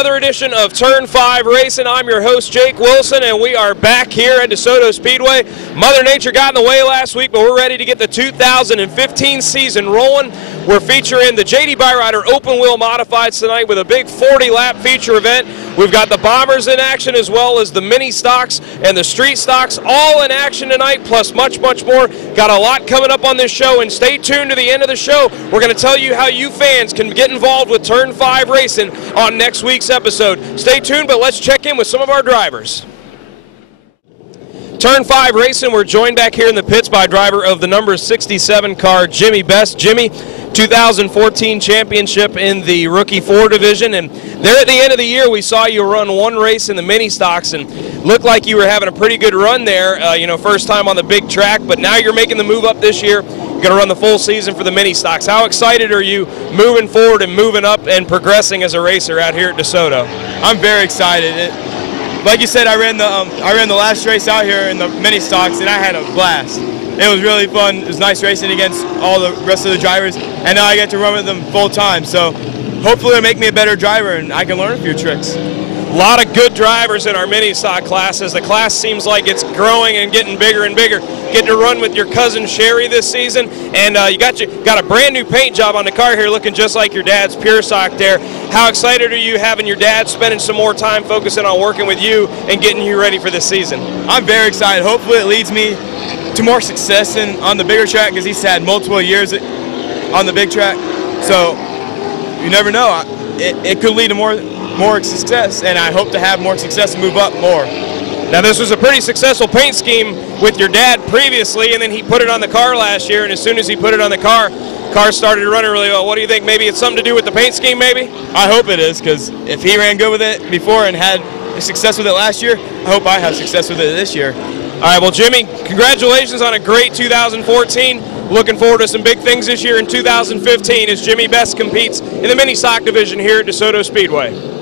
another edition of Turn 5 Racing. I'm your host, Jake Wilson, and we are back here at Desoto Speedway. Mother Nature got in the way last week, but we're ready to get the 2015 season rolling. We're featuring the JD Byrider Open Wheel Modifieds tonight with a big 40-lap feature event. We've got the Bombers in action as well as the mini stocks and the street stocks all in action tonight, plus much, much more. Got a lot coming up on this show, and stay tuned to the end of the show. We're going to tell you how you fans can get involved with Turn 5 Racing on next week's episode. Stay tuned, but let's check in with some of our drivers. Turn 5 Racing, we're joined back here in the pits by driver of the number 67 car, Jimmy Best. Jimmy, 2014 championship in the Rookie 4 division, and there at the end of the year we saw you run one race in the mini stocks and looked like you were having a pretty good run there, first time on the big track, but now you're making the move up this year. You're going to run the full season for the mini stocks. How excited are you moving forward and moving up and progressing as a racer out here at DeSoto? I'm very excited. Like you said, I ran the last race out here in the mini stocks, and I had a blast. It was really fun. It was nice racing against all the rest of the drivers, and now I get to run with them full time. So hopefully it'll make me a better driver, and I can learn a few tricks. A lot of good drivers in our mini stock classes. The class seems like it's growing and getting bigger and bigger. Getting to run with your cousin Sherry this season, and you got a brand new paint job on the car here, looking just like your dad's Pure Sock there. How excited are you having your dad spending some more time focusing on working with you and getting you ready for this season? I'm very excited. Hopefully it leads me to more success on the bigger track, because he's had multiple years on the big track. So you never know. It could lead to more success, and I hope to have more success and move up more. Now, this was a pretty successful paint scheme with your dad previously, and then he put it on the car last year, and as soon as he put it on the car started running really well. What do you think? Maybe it's something to do with the paint scheme, maybe? I hope it is, because if he ran good with it before and had success with it last year, I hope I have success with it this year. All right, well, Jimmy, congratulations on a great 2014. Looking forward to some big things this year in 2015 as Jimmy Best competes in the mini stock division here at DeSoto Speedway.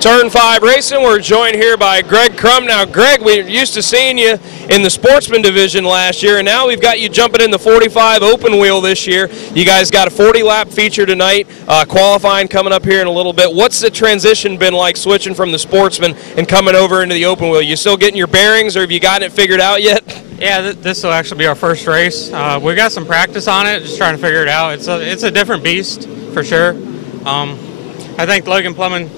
Turn 5 Racing, we're joined here by Greg Crumb. Now, Greg, we're used to seeing you in the Sportsman division last year, and now we've got you jumping in the 45 open wheel this year. You guys got a 40-lap feature tonight, qualifying coming up here in a little bit. What's the transition been like switching from the Sportsman and coming over into the open wheel? You still getting your bearings, or have you gotten it figured out yet? Yeah, this will actually be our first race. We got some practice on it, just trying to figure it out. It's a different beast, for sure. I think Logan Plumman,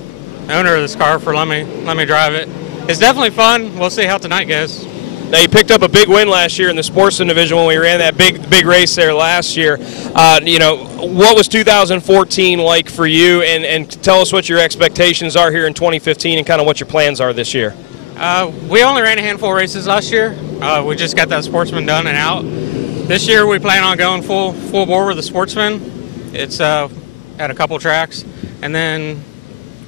owner of this car, for let me drive it. It's definitely fun. We'll see how tonight goes. Now, you picked up a big win last year in the Sportsman division when we ran that big race there last year. What was 2014 like for you, and tell us what your expectations are here in 2015 and kind of what your plans are this year. We only ran a handful of races last year. We just got that Sportsman done and out. This year we plan on going full bore with the Sportsman. It's at a couple tracks, and then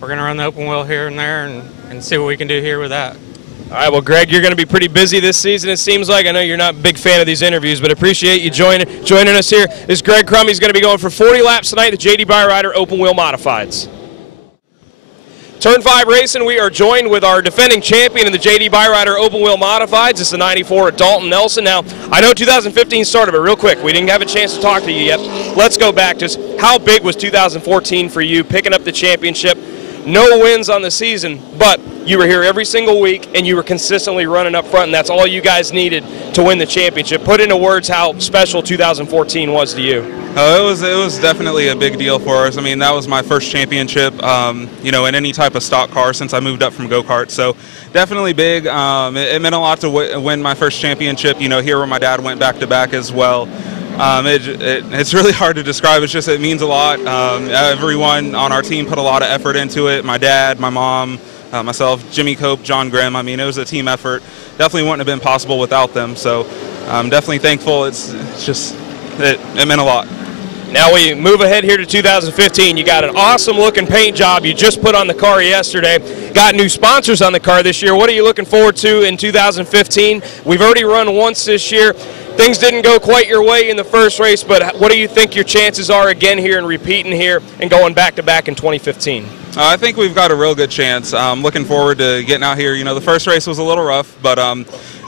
we're going to run the open wheel here and there and see what we can do here with that. All right, well, Greg, you're going to be pretty busy this season, it seems like. I know you're not a big fan of these interviews, but appreciate you joining us here. This is Greg Crumb. He's going to be going for 40 laps tonight, the JD Byrider Open Wheel Modifieds. Turn 5 Racing, we are joined with our defending champion in the JD Byrider Open Wheel Modifieds. It's the 94 at Dalton Nelson. Now, I know 2015 started, but real quick, we didn't have a chance to talk to you yet. Let's go back. Just how big was 2014 for you, picking up the championship? No wins on the season, but you were here every single week, and you were consistently running up front, and that's all you guys needed to win the championship. Put into words how special 2014 was to you. It was definitely a big deal for us. I mean, that was my first championship, in any type of stock car since I moved up from go-kart. So definitely big. It meant a lot to win my first championship, here where my dad went back-to-back as well. It's really hard to describe. It means a lot. Everyone on our team put a lot of effort into it. My dad, my mom, myself, Jimmy Cope, John Grimm. I mean, it was a team effort. Definitely wouldn't have been possible without them. So I'm definitely thankful. It meant a lot. Now we move ahead here to 2015. You got an awesome looking paint job you just put on the car yesterday. Got new sponsors on the car this year. What are you looking forward to in 2015? We've already run once this year. Things didn't go quite your way in the first race, but what do you think your chances are again here and repeating here and going back-to-back in 2015? I think we've got a real good chance. I'm looking forward to getting out here. The first race was a little rough, but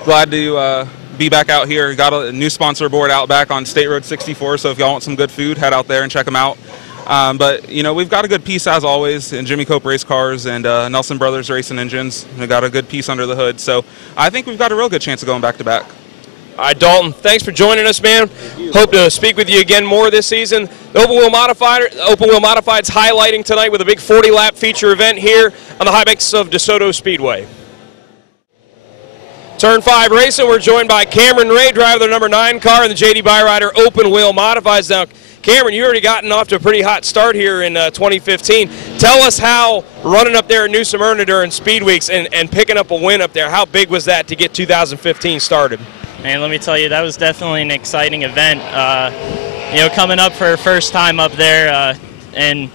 glad to be back out here. Got a new sponsor board out back on State Road 64, so if y'all want some good food, head out there and check them out. But, you know, we've got a good piece, as always, in Jimmy Cope Race Cars and Nelson Brothers Racing Engines. We've got a good piece under the hood. So I think we've got a real good chance of going back-to-back. All right, Dalton, thanks for joining us, man. Hope to speak with you again more this season. The Open Wheel Modified's highlighting tonight with a big 40-lap feature event here on the high banks of Desoto Speedway. Turn 5 racing, we're joined by Cameron Ray, driver of the number 9 car in the JD Byrider Open Wheel Modifieds. Now, Cameron, you already gotten off to a pretty hot start here in 2015. Tell us how running up there at New Smyrna during Speed Weeks and picking up a win up there, how big was that to get 2015 started? Man, let me tell you, that was definitely an exciting event. You know, coming up for our first time up there, and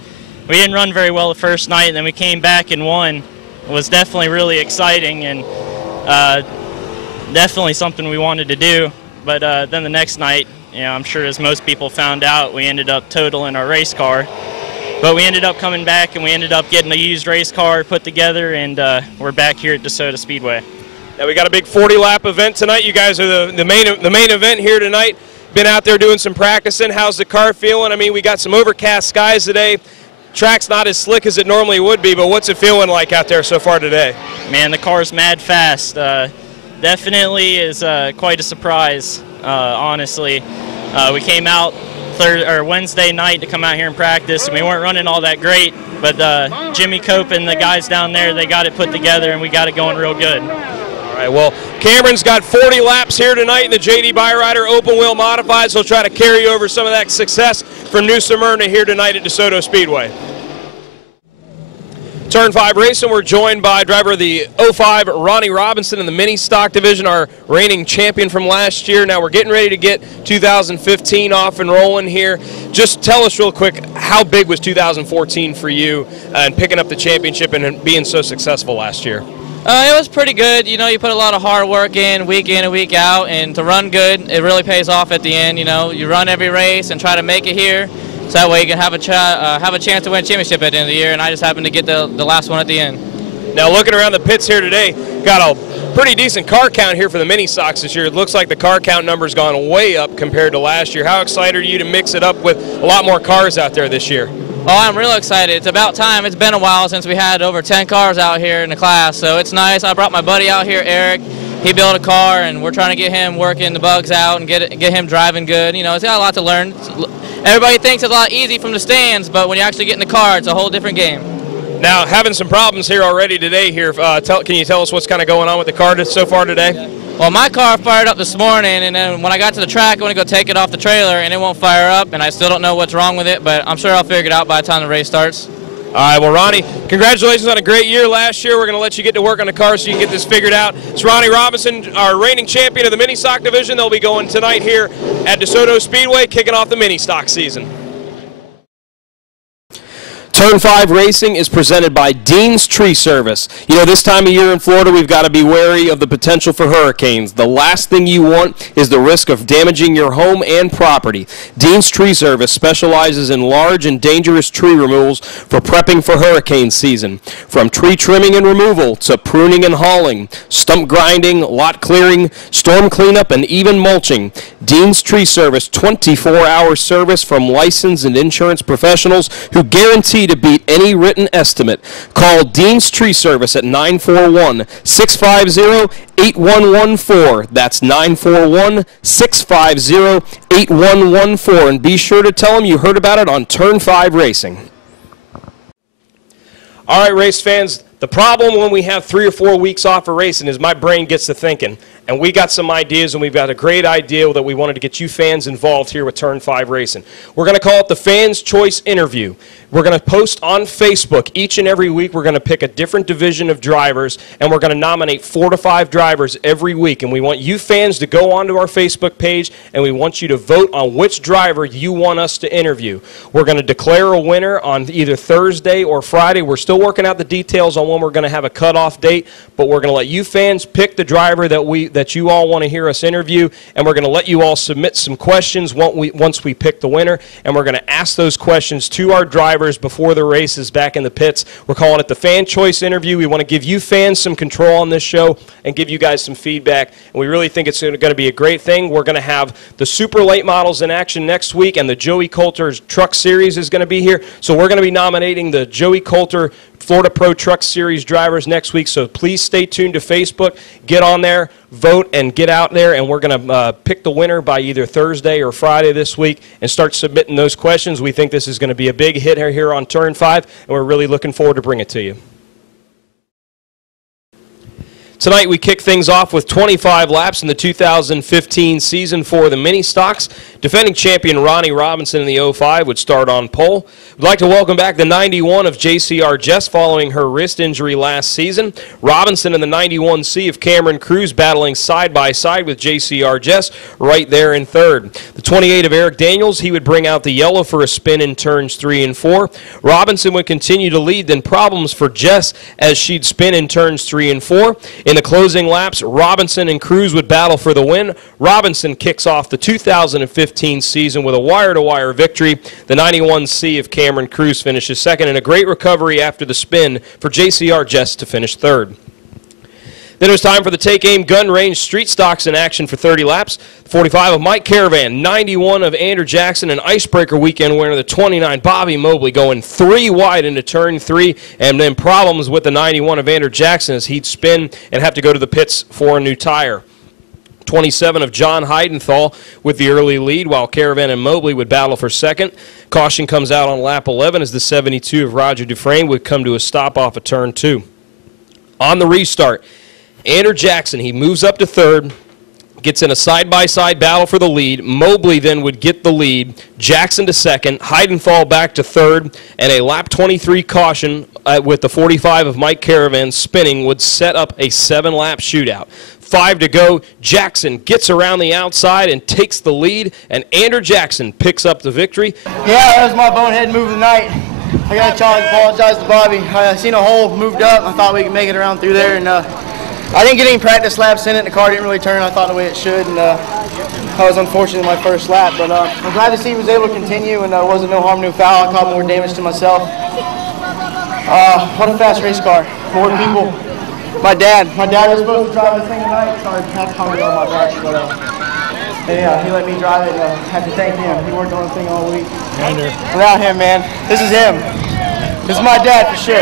we didn't run very well the first night, and then we came back and won. It was definitely really exciting and definitely something we wanted to do. But then the next night, you know, I'm sure as most people found out, we ended up totaling our race car. But we ended up coming back and we ended up getting a used race car put together, and we're back here at Desoto Speedway. Now we got a big 40-lap event tonight. You guys are the main event here tonight. Been out there doing some practicing. How's the car feeling? I mean, we got some overcast skies today. Track's not as slick as it normally would be, but what's it feeling like out there so far today? Man, the car's mad fast. Definitely is quite a surprise, honestly. We came out Wednesday night to come out here and practice, and we weren't running all that great, but Jimmy Cope and the guys down there, they got it put together, and we got it going real good. All right, well, Cameron's got 40 laps here tonight in the JD Byrider Open Wheel Modified, so he'll try to carry over some of that success from New Smyrna here tonight at Desoto Speedway. Turn 5 racing, we're joined by driver of the 05, Ronnie Robinson in the mini stock division, our reigning champion from last year. Now we're getting ready to get 2015 off and rolling here. Just tell us real quick, how big was 2014 for you and picking up the championship and being so successful last year? It was pretty good. You know, you put a lot of hard work in and week out, and to run good, it really pays off at the end. You know, you run every race and try to make it here, so that way you can have a chance to win a championship at the end of the year, and I just happened to get the last one at the end. Now looking around the pits here today, got a pretty decent car count here for the mini stocks this year. It looks like the car count number's gone way up compared to last year. How excited are you to mix it up with a lot more cars out there this year? Oh, I'm real excited. It's about time. It's been a while since we had over 10 cars out here in the class, so it's nice. I brought my buddy out here, Eric. He built a car, and we're trying to get him working the bugs out and get him driving good. You know, he's got a lot to learn. Everybody thinks it's a lot easy from the stands, but when you actually get in the car, it's a whole different game. Now, having some problems here already today here, can you tell us what's kind of going on with the car so far today? Well, my car fired up this morning, and then when I got to the track, I went to go take it off the trailer, and it won't fire up, and I still don't know what's wrong with it, but I'm sure I'll figure it out by the time the race starts. All right, well, Ronnie, congratulations on a great year last year. We're going to let you get to work on the car so you can get this figured out. It's Ronnie Robinson, our reigning champion of the mini stock division. They'll be going tonight here at Desoto Speedway, kicking off the mini stock season. Turn 5 Racing is presented by Dean's Tree Service. You know, this time of year in Florida, we've got to be wary of the potential for hurricanes. The last thing you want is the risk of damaging your home and property. Dean's Tree Service specializes in large and dangerous tree removals for prepping for hurricane season. From tree trimming and removal to pruning and hauling, stump grinding, lot clearing, storm cleanup, and even mulching. Dean's Tree Service, 24-hour service from licensed and insurance professionals who guarantee to beat any written estimate. Call Dean's Tree Service at 941-650-8114. That's 941-650-8114. And be sure to tell them you heard about it on Turn 5 Racing. All right, race fans, the problem when we have 3 or 4 weeks off of racing is my brain gets to thinking. And we got some ideas, and we've got a great idea that we wanted to get you fans involved here with Turn 5 Racing. We're going to call it the Fans Choice Interview. We're going to post on Facebook each and every week. We're going to pick a different division of drivers, and we're going to nominate 4 to 5 drivers every week. And we want you fans to go onto our Facebook page, and we want you to vote on which driver you want us to interview. We're going to declare a winner on either Thursday or Friday. We're still working out the details on when we're going to have a cutoff date, but we're going to let you fans pick the driver that that you all want to hear us interview, and we're going to let you all submit some questions once we pick the winner, and we're going to ask those questions to our drivers before the race is back in the pits. We're calling it the Fan Choice Interview. We want to give you fans some control on this show and give you guys some feedback, and we really think it's going to be a great thing. We're going to have the super late models in action next week, and the Joey Coulter's Truck Series is going to be here. So we're going to be nominating the Joey Coulter Florida Pro Truck Series drivers next week, so please stay tuned to Facebook, get on there, vote, and get out there, and we're going to pick the winner by either Thursday or Friday this week and start submitting those questions. We think this is going to be a big hit here on Turn 5, and we're really looking forward to bring it to you. Tonight we kick things off with 25 laps in the 2015 season for the mini stocks. Defending champion Ronnie Robinson in the 05 would start on pole. We'd like to welcome back the 91 of JCR Jess following her wrist injury last season. Robinson and the 91C of Cameron Cruz battling side by side with JCR Jess right there in third. The 28 of Eric Daniels, he would bring out the yellow for a spin in turns 3 and 4. Robinson would continue to lead, then problems for Jess as she'd spin in turns 3 and 4. In the closing laps, Robinson and Cruz would battle for the win. Robinson kicks off the 2015 season with a wire-to-wire victory. The 91C of Cameron Cruz finishes second, and a great recovery after the spin for JCR Jess to finish third. Then it was time for the Take Aim Gun Range Street Stocks in action for 30 laps. 45 of Mike Caravan, 91 of Andrew Jackson, an icebreaker weekend winner. The 29 Bobby Mobley going 3 wide into turn 3, and then problems with the 91 of Andrew Jackson as he'd spin and have to go to the pits for a new tire. 27 of John Heidenthal with the early lead, while Caravan and Mobley would battle for second. Caution comes out on lap 11 as the 72 of Roger Dufresne would come to a stop off of turn 2. On the restart, Andrew Jackson, he moves up to third, gets in a side-by-side battle for the lead. Mobley then would get the lead. Jackson to second, Heidenthal back to third, and a lap 23 caution with the 45 of Mike Caravan spinning would set up a 7-lap shootout. 5 to go. Jackson gets around the outside and takes the lead, and Andrew Jackson picks up the victory. Yeah, that was my bonehead move of the night. I got to apologize to Bobby. I seen a hole moved up. I thought we could make it around through there, and I didn't get any practice laps in it. The car didn't really turn, I thought, the way it should, and I was unfortunate in my first lap. But I'm glad to see he was able to continue, and wasn't no harm, no foul. I caused more damage to myself. What a fast race car. More people. My dad was supposed to drive this thing tonight, so I had to come on my back. But yeah, he let me drive it. I had to thank him. He worked on the thing all week. Without him, man, this is him. This is my dad for sure.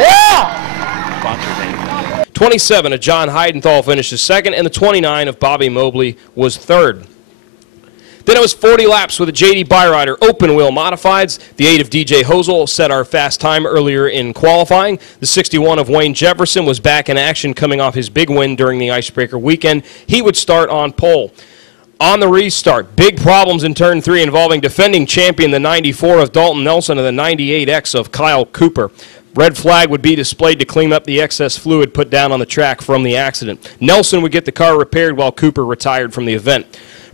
Yeah! 27 of John Heidenthal finishes second, and the 29 of Bobby Mobley was third. Then it was 40 laps with the J.D. Byrider open-wheel modifieds. The 8 of DJ Hosel set our fast time earlier in qualifying. The 61 of Wayne Jefferson was back in action coming off his big win during the icebreaker weekend. He would start on pole. On the restart, big problems in turn 3 involving defending champion the 94 of Dalton Nelson and the 98X of Kyle Cooper. Red flag would be displayed to clean up the excess fluid put down on the track from the accident. Nelson would get the car repaired while Cooper retired from the event.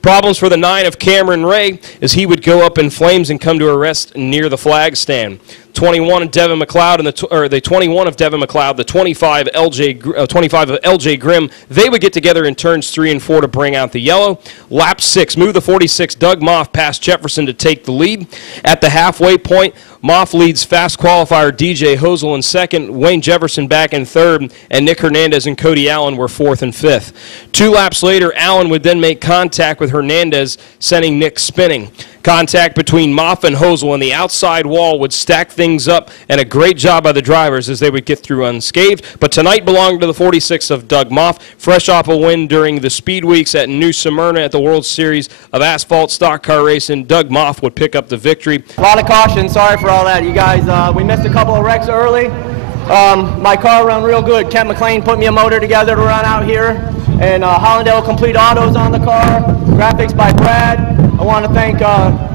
Problems for the 9 of Cameron Ray as he would go up in flames and come to a rest near the flag stand. 21 of Devin McLeod and the 21 of Devin McLeod, the 25 of LJ Grimm, they would get together in turns 3 and 4 to bring out the yellow. Lap 6, move the 46 Doug Moff past Jefferson to take the lead. At the halfway point, Moff leads fast qualifier DJ Hosel in second, Wayne Jefferson back in third, and Nick Hernandez and Cody Allen were 4th and 5th. 2 laps later, Allen would then make contact with Hernandez, sending Nick spinning. Contact between Moff and Hosel on the outside wall would stack things up, and a great job by the drivers as they would get through unscathed. But tonight belonged to the 46 of Doug Moff, fresh off a win during the Speed Weeks at New Smyrna at the World Series of Asphalt Stock Car Racing. Doug Moff would pick up the victory. A lot of caution, sorry for all that, you guys. We missed a couple of wrecks early. My car ran real good. Kent McLean put me a motor together to run out here. And Hollandale Complete Autos on the car. Graphics by Brad. I want to thank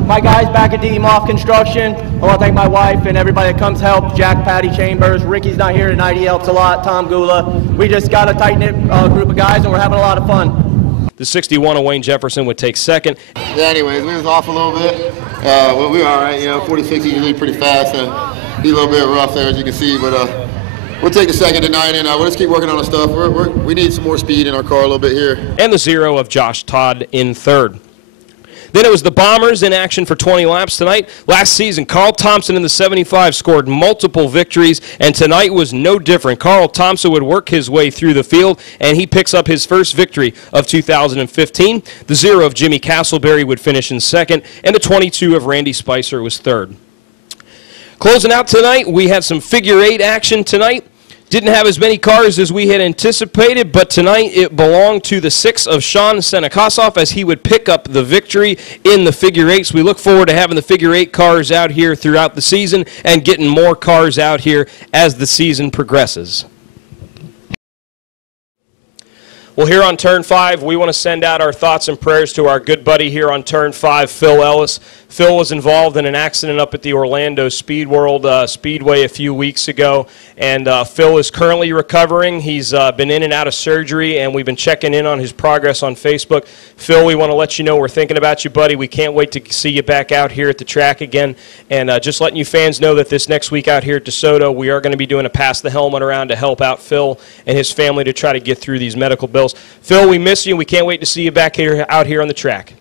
my guys back at DE Moff Construction. I want to thank my wife and everybody that comes help. Jack, Patty Chambers. Ricky's not here tonight. He helps a lot. Tom Gula. We just got a tight-knit group of guys, and we're having a lot of fun. The 61 of Wayne Jefferson would take second. Yeah, anyways, we was off a little bit. Well, we were all right. 46 usually pretty fast. He's a little bit rough there, as you can see, but we'll take the second tonight, and we'll just keep working on the stuff. We need some more speed in our car a little bit here. And the 0 of Josh Todd in third. Then it was the Bombers in action for 20 laps tonight. Last season, Carl Thompson in the 75 scored multiple victories, and tonight was no different. Carl Thompson would work his way through the field, and he picks up his first victory of 2015. The 0 of Jimmy Castleberry would finish in second, and the 22 of Randy Spicer was third. Closing out tonight, we had some figure 8 action tonight. Didn't have as many cars as we had anticipated, but tonight it belonged to the 6 of Sean Senikosoff as he would pick up the victory in the figure 8s. We look forward to having the figure 8 cars out here throughout the season and getting more cars out here as the season progresses. Well, here on Turn 5, we want to send out our thoughts and prayers to our good buddy here on Turn 5, Phil Ellis. Phil was involved in an accident up at the Orlando Speedway a few weeks ago, and Phil is currently recovering. He's been in and out of surgery, and we've been checking in on his progress on Facebook. Phil, we want to let you know we're thinking about you, buddy. We can't wait to see you back out here at the track again, and just letting you fans know that this next week out here at DeSoto, we are going to be doing a Pass the Helmet around to help out Phil and his family to try to get through these medical bills. Phil, we miss you. We can't wait to see you back here out here on the track.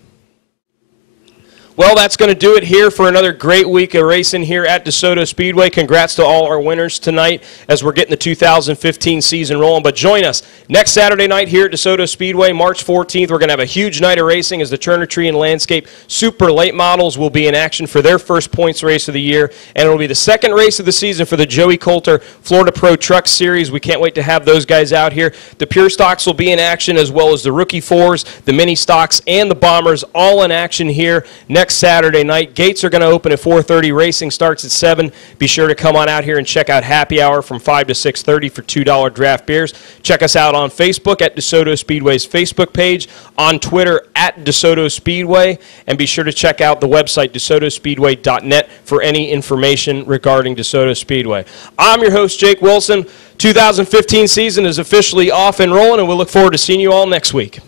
Well, that's going to do it here for another great week of racing here at DeSoto Speedway. Congrats to all our winners tonight as we're getting the 2015 season rolling. But join us next Saturday night here at DeSoto Speedway, March 14th. We're going to have a huge night of racing as the Turner Tree and Landscape Super Late Models will be in action for their first points race of the year. And it will be the second race of the season for the Joey Coulter Florida Pro Truck Series. We can't wait to have those guys out here. The Pure Stocks will be in action as well as the Rookie Fours, the Mini Stocks, and the Bombers all in action here next Saturday night. Gates are going to open at 4:30. Racing starts at 7. Be sure to come on out here and check out Happy Hour from 5 to 6:30 for $2 draft beers. Check us out on Facebook at DeSoto Speedway's Facebook page, on Twitter at DeSoto Speedway, and be sure to check out the website DeSotoSpeedway.net for any information regarding DeSoto Speedway. I'm your host, Jake Wilson. 2015 season is officially off and rolling, and we'll look forward to seeing you all next week.